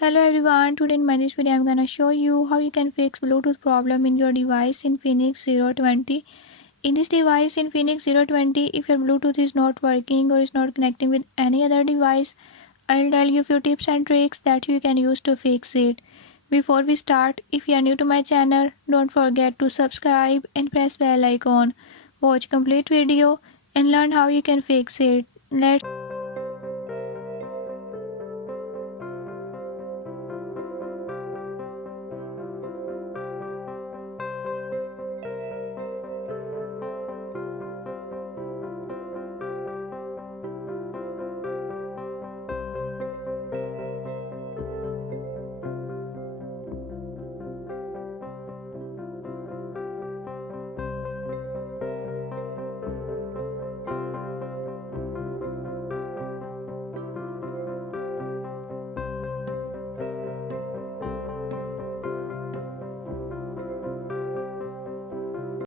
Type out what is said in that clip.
Hello everyone, today in my this video I'm gonna show you how you can fix Bluetooth problem in your device in Infinix 020. In this device in Infinix 020, if your Bluetooth is not working or is not connecting with any other device, I'll tell you few tips and tricks that you can use to fix it. Before we start, if you are new to my channel, don't forget to subscribe and press bell icon. Watch complete video and learn how you can fix it. Let's